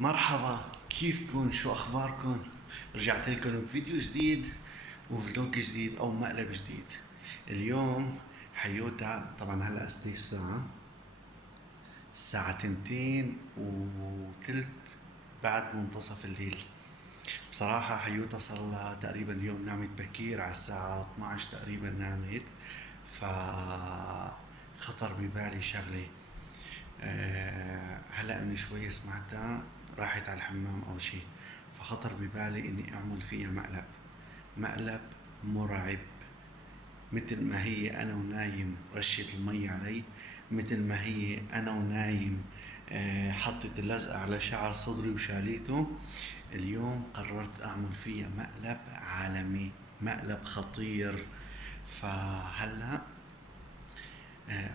مرحبا، كيفكن؟ شو اخباركن؟ رجعت لكم بفيديو جديد وفلوج جديد او مقلب جديد. اليوم حيوتا طبعا هلا قد الساعة 2:03 بعد منتصف الليل. بصراحة حيوتا صار لها تقريبا اليوم نامت بكير على الساعة 12 تقريبا نامت. ف خطر ببالي شغلة. هلا من شوي سمعتها راحت على الحمام او شي، فخطر ببالي اني اعمل فيها مقلب مرعب. مثل ما هي انا ونايم رشت المي علي، مثل ما هي انا ونايم حطت اللزقة على شعر صدري وشاليته. اليوم قررت اعمل فيها مقلب عالمي، مقلب خطير. فهلا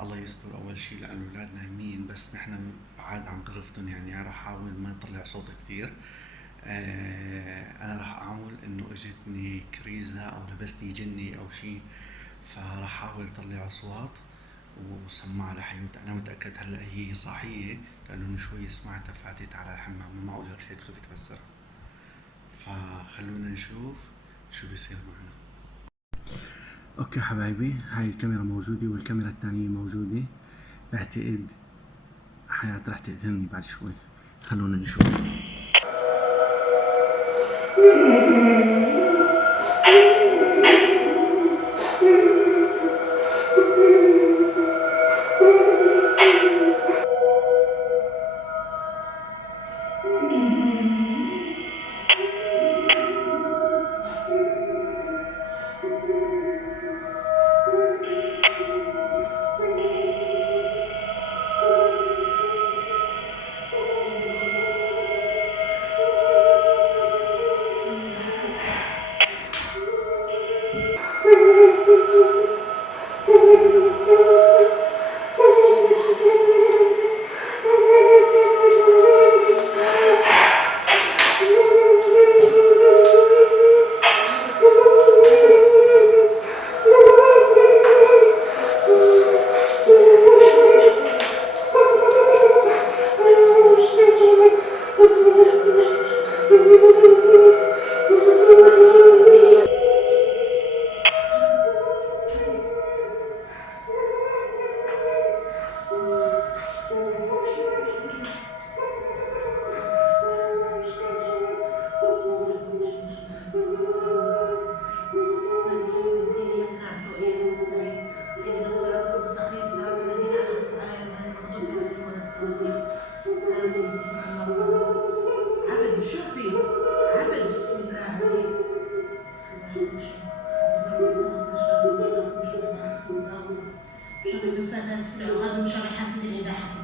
الله يستر اول شيء لان الاولاد نايمين، بس نحن بعاد عن غرفتهم، يعني راح احاول ما اطلع صوت كثير. انا راح اعمل انه اجتني كريزة او لبستني جني او شيء، فراح احاول اطلع اصوات وسماعة لحيوت. انا متاكد هلا هي صاحيه لانه من شوي سمعتها فاتت على الحمام، ما معقول رجعت خفت بسرعه. فخلونا نشوف شو بيصير معنا. اوكي حبايبي، هاي الكاميرا موجودة والكاميرا الثانية موجودة. بعتقد حياة رح تقتلني بعد شوي، خلونا نشوف.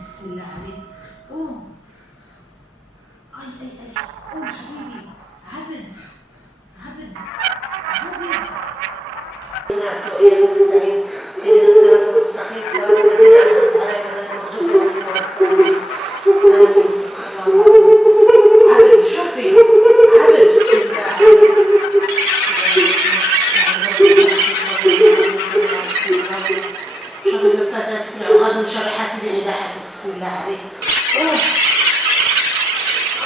بسم الله عليك. قوم. اي اي اي قوم حبيبي. عبد عبد عبد. وإياك نستعين، اهدنا الصراط المستقيم، صراط الذين أنعمت عليهم غير المغضوب عليهم ولا الضالين. آمين. عبد شوفي. عبد بسم الله عليك. شر المفاتات في العقاد من شر حاسد إذا حسد. بسم الله عليك. قوم.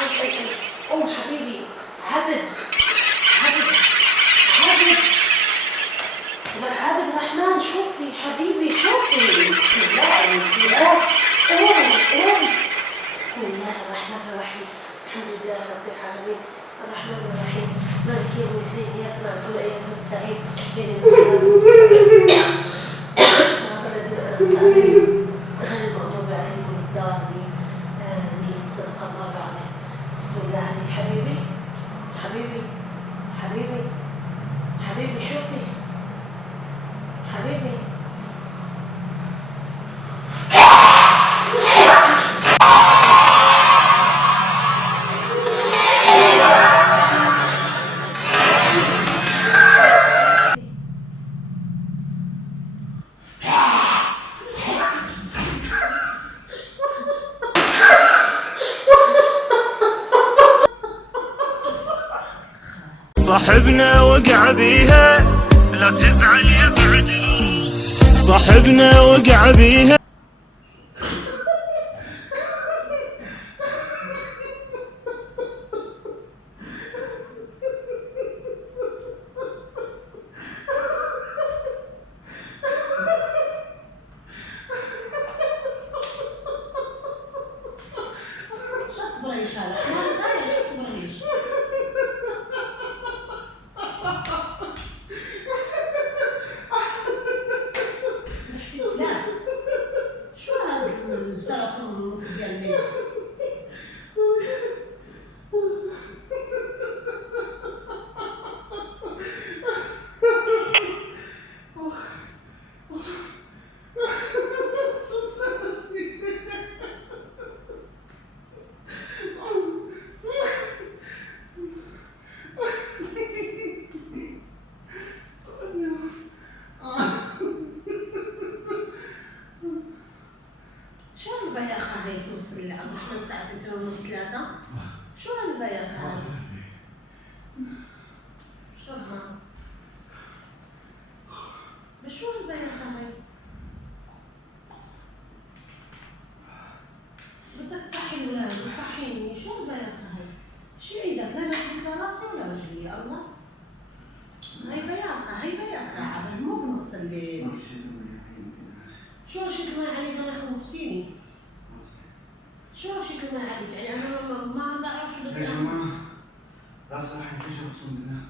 اي اي اي قوم حبيبي. عبد عبد عبد. بس عبد الرحمن شوفي حبيبي شوفي. بسم الله عليك. قوم قوم. بسم الله الرحمن الرحيم. الحمد لله رب العالمين الرحمن الرحيم مالك يوم الدين اياك نعبد واياك نستعين اهدنا الصراط الذين انعمت عليهم غير المغضوب عليهم ولا الضالين. امين. صدق الله العظيم. بسم الله عليك حبيبي حبيبي حبيبي حبيبي شوفي حبيبي. صاحبنا وقع بيها لا تزعل يا بعد. صاحبنا وقع بيها بريش هذا؟ هذا شو بريش؟ لا شو هذا السلف النص ديال الليل؟ شو هالبياخة هاي في نص الليل؟ عبد الرحمن الساعة 2:30 3؟ شو هالبياخة هاي؟ شو ها؟ بس شو هالبياخة هاي؟ بدك تصحي الولاد وتصحيني، شو هالبياخة هاي؟ شو ايدك؟ لا نحكي راسي ولا رجلي يا الله؟ هاي بياخة، هاي بياخة عبد مو بنص الليل. شو رشيت الماء عليك الله يخوفتيني؟ شو رشيت الماء عليك؟ يعني انا ما عم بعرف شو بدي يا اعمل. جماعة راسي راح ينفجر اقسم بالله.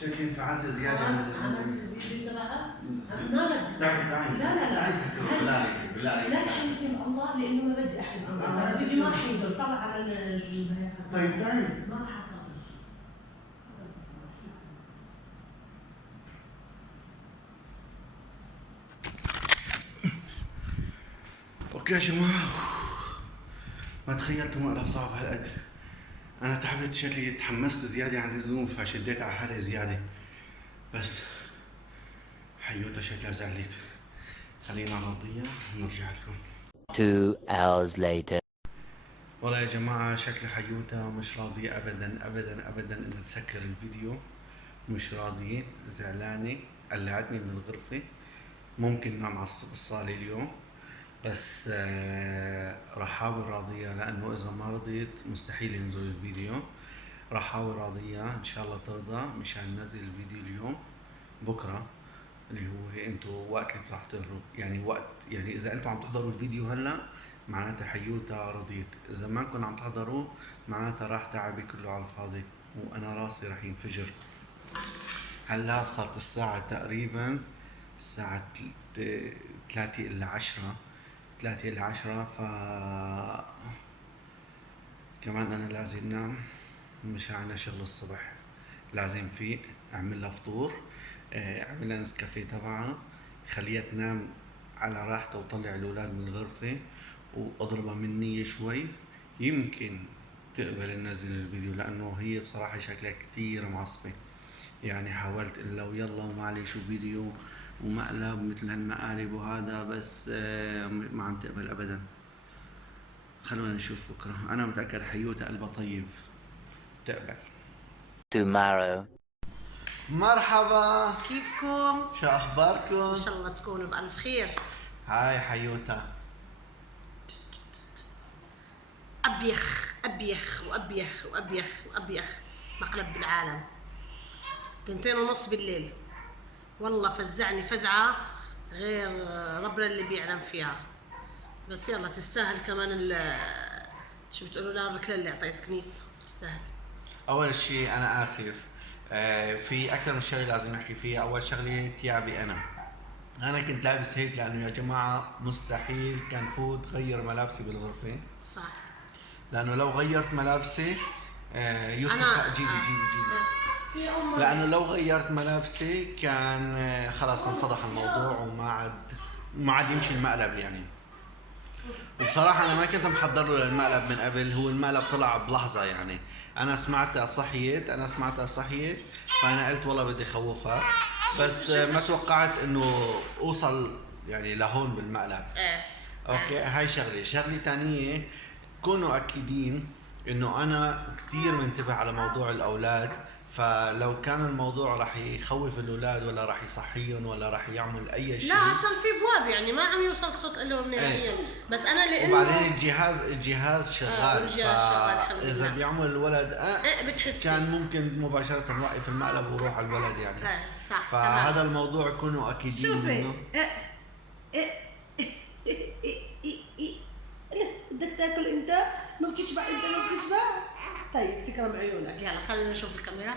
شكلي انفعلت زيادة عن عملت الفيديو تبعها؟ ما بدي. تعي لا لا لا. بالله لا تحلفي بالله لانه ما بدي احلف بالله. الفيديو ما راح ينزل، طلع على الجنب. طيب تعي. ما راح اطلع. اوكي يا جماعة، ما تخيلتوا مقلب صعب هالقد. انا تعبت، شكلي تحمست زيادة عن اللزوم فشديت على حالي زيادة، بس حيوتا شكلها زعلت. خلينا نرضيها ونرجع لكم. 2 hours later. والله يا جماعة شكل حيوتا مش راضية أبدا أبدا أبدا إنها تسكر الفيديو، مش راضية، زعلانة، قلعتني من الغرفة. ممكن ننام على الصالة اليوم، بس راح أحاول راضيها، لأنه إذا ما رضيت مستحيل ينزل الفيديو. راح أحاول راضيها إن شاء الله ترضى مشان ننزل الفيديو اليوم بكرة، اللي هو انتوا وقت اللي راح تحضروا، يعني وقت، يعني اذا انتوا عم تحضروا الفيديو هلا معناتها حيوتا رضيت، اذا ما كنتوا عم تحضروا معناتها راح تعبي كله على الفاضي وانا راسي راح ينفجر. هلا صارت الساعة تقريبا الساعة 3:10 ف كمان انا لازم نام مشان شغل الصبح، لازم فيق اعمل لها فطور، اعمل لها نسكافيه تبعها، خليها تنام على راحتها وطلع الاولاد من الغرفة واضربها منية شوي، يمكن تقبل ننزل الفيديو، لانه هي بصراحة شكلها كتير معصبة. يعني حاولت اقول لها يلا ومعلش فيديو ومقلب مثل هالمقالب وهذا، بس ما عم تقبل ابدا. خلونا نشوف بكره، انا متأكد حيوتا قلبها طيب تقبل. Tomorrow. مرحبا، كيفكم؟ شو اخباركم؟ ان شاء الله تكونوا بألف خير. هاي حيوتا. ابيخ ابيخ وابيخ وابيخ وابيخ مقلب بالعالم. 2:30 بالليل، والله فزعني فزعة غير ربنا اللي بيعلم فيها. بس يلا تستاهل كمان شو بتقولوا لها الركلة اللي اعطيتك نيت، تستاهل. اول شيء انا اسف، في اكثر من شغله لازم نحكي فيها. اول شغله ثيابي، انا كنت لابس هيك لانه يا جماعه مستحيل كان فوت غير ملابسي بالغرفه، صح، لانه لو غيرت ملابسي يوسف جيبي يا أمي. لانه لو غيرت ملابسي كان خلاص انفضح الموضوع وما عاد يمشي المقلب يعني. وبصراحة أنا ما كنت محضر له للمقلب من قبل، هو المقلب طلع بلحظة يعني. أنا سمعتها صحيت فأنا قلت والله بدي خوفها، بس ما توقعت إنه أوصل يعني لهون بالمقلب. أوكي، هاي شغلة تانية، كونوا أكيدين إنه أنا كثير منتبه على موضوع الأولاد، فلو كان الموضوع راح يخوف الاولاد ولا راح يصحيهم ولا راح يعمل اي شيء، لا اصلا في بواب يعني ما عم يوصل صوت لهم نهائيا. بس انا لانه وبعدين الجهاز شغال، اذا بيعمل الولد بتحس كان ممكن مباشره نوقف المقلب وروح على الولد يعني. صح، فهذا تمام. الموضوع كونوا اكيدين شوفي منه. بدك تاكل انت؟ ما بتشبع انت ما بتشبع؟ طيب تكرم عيونك. يلا خلينا نشوف الكاميرا.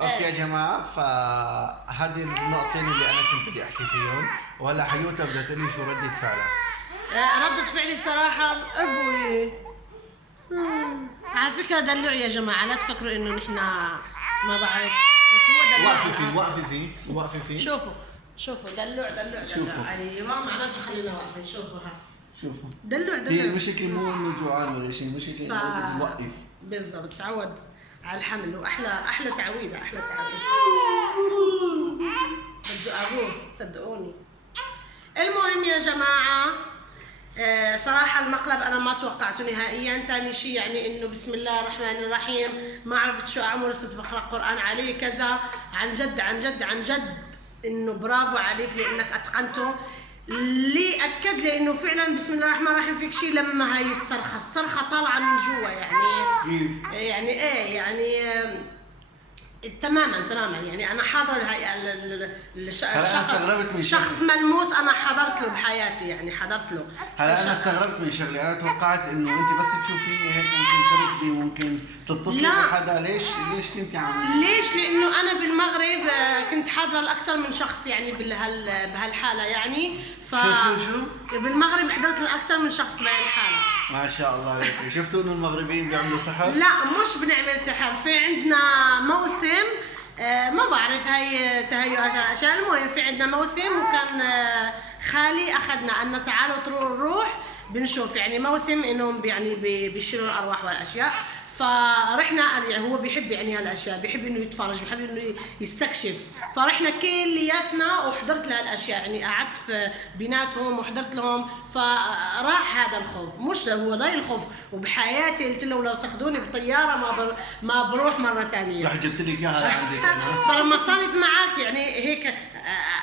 اوكي يا جماعه، فهذه النقطتين اللي انا كنت بدي احكي فيهم، وهلا حيوتا بدها تقول لي شو ردة فعلها. ردة فعلي صراحة ابوي على فكرة دلوع يا جماعة، لا تفكروا انه نحن ما بعرف، بس هو دلوع. وقفي فيه شوفوا دلوع. شوفوا. ايوه معناته خلينا واقفين. شوفوا ها. شوفوا. دلوع. هي المشكلة مو انه جوعان ولا شيء، المشكلة انه نوقف. بالضبط، تعود على الحمل، واحلى تعويضة. بده ابوه صدقوني. المهم يا جماعة، صراحة المقلب أنا ما توقعته نهائيا. تاني شيء يعني إنه بسم الله الرحمن الرحيم، ما عرفت شو أعمل، صرت بقرأ قرآن عليه كذا. عن جد إنه برافو عليك لأنك أتقنته. اللي أكد لي إنه فعلا بسم الله الرحمن الرحيم فيك شيء لما هاي الصرخة طالعة من جوا يعني إيه يعني تماما يعني انا حاضر الشخص ملموس، انا حضرت له بحياتي، يعني حضرت له. هلا انا استغربت من شغله، انا توقعت انه انت بس تشوفيني هيك ممكن تركضي، ممكن تتصلي بحدا. ليش كنتي عامله؟ ليش؟ لانه انا بالمغرب كنت حاضره لاكثر من شخص يعني بهالحاله يعني. شو بالمغرب حضرت لاكثر من شخص بهالحاله. ما شاء الله عليك. شفتوا انه المغربيين بيعملوا سحر؟ لا مش بنعمل سحر، في عندنا موسم ما بعرف هاي تهيؤات الاشياء. المهم في عندنا موسم، وكان خالي اخذنا ان تعالوا نروح بنشوف يعني موسم انهم يعني بيشيلوا الارواح والاشياء. فرحنا، يعني هو بيحب يعني هالاشياء، بيحب انه يتفرج، بيحب انه يستكشف. فرحنا كلياتنا وحضرت لهالاشياء، يعني قعدت في بيناتهم وحضرت لهم. فراح هذا الخوف، مش هو ضايل الخوف. وبحياتي قلت لهم لو تاخذوني بطياره ما بروح مره ثانيه. رح جبت لك اياها لعندك انا. فلما صارت معك يعني هيك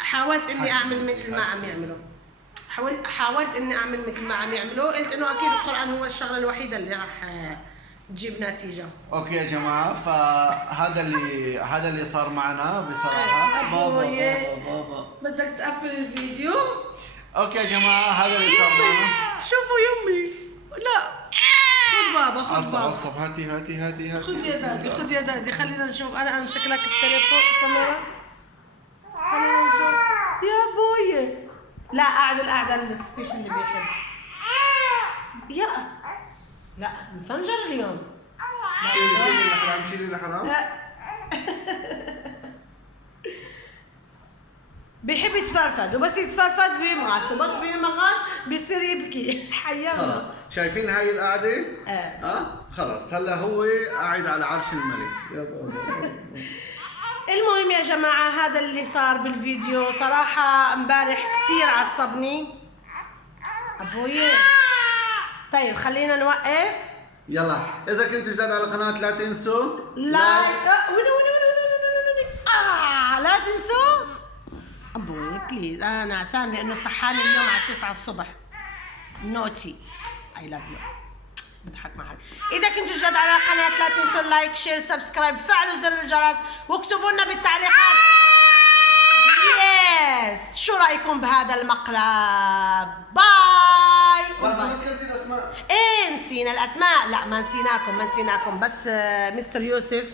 حاولت اني اعمل مثل ما عم يعملوا. حاولت اني اعمل مثل ما عم يعملوا. قلت انه اكيد القران هو الشغله الوحيده اللي راح تجيب نتيجة. اوكي يا جماعة، فهذا اللي صار معنا بصراحة. بابا بدك تقفل الفيديو؟ اوكي يا جماعة، هذا اللي صار معنا. شوفوا يمي. لا خذ بابا، خذ بابا. عصب. هاتي. خذ يا دادي. خلينا نشوف. انا امسك لك التليفون الكاميرا. خلينا نشوف يا بوي. لا قاعد القعدة السبيشل اللي بيحب. يا لا مفنجر اليوم. شيلي الحرام. بيحب يتفرفد، وبس يتفرفد بيمغص، وبس بيمغص بيصير يبكي. حيانا خلاص. شايفين هاي القعدة؟ خلاص هلا هو قاعد على عرش الملك. يا بابا. المهم يا جماعة، هذا اللي صار بالفيديو. صراحة امبارح كثير عصبني ابوي. طيب خلينا نوقف. يلا اذا كنتوا جداد على القناه لا تنسوا لايك. لا تنسوا ابوي بليز. انا نعسان لانه صحاني اليوم على 9 الصبح. نوتي اي لاف يو. بضحك معك. اذا كنتوا جداد على القناه لا تنسوا لايك شير سبسكرايب، فعلوا زر الجرس، واكتبوا لنا بالتعليقات يس شو رايكم بهذا المقلب. باي. بس نسيتي الاسماء. ايه نسينا الاسماء. لا ما نسيناكم بس مستر يوسف.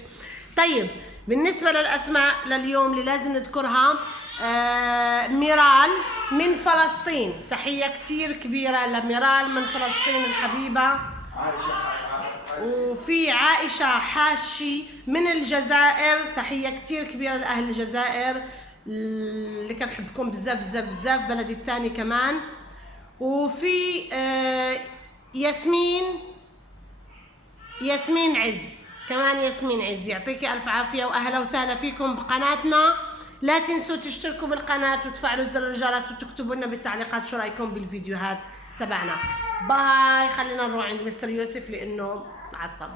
طيب بالنسبه للاسماء لليوم اللي لازم نذكرها، ميرال من فلسطين، تحيه كثير كبيره لميرال من فلسطين الحبيبه. وفي عائشه حاشي من الجزائر، تحيه كثير كبيره لاهل الجزائر اللي كنحبكم بزاف. بلدي الثاني كمان. وفي ياسمين عز كمان. ياسمين عز يعطيكي الف عافيه واهلا وسهلا فيكم بقناتنا. لا تنسوا تشتركوا بالقناه وتفعلوا زر الجرس وتكتبوا لنا بالتعليقات شو رايكم بالفيديوهات تبعنا. باي. خلينا نروح عند مستر يوسف لانه عصب.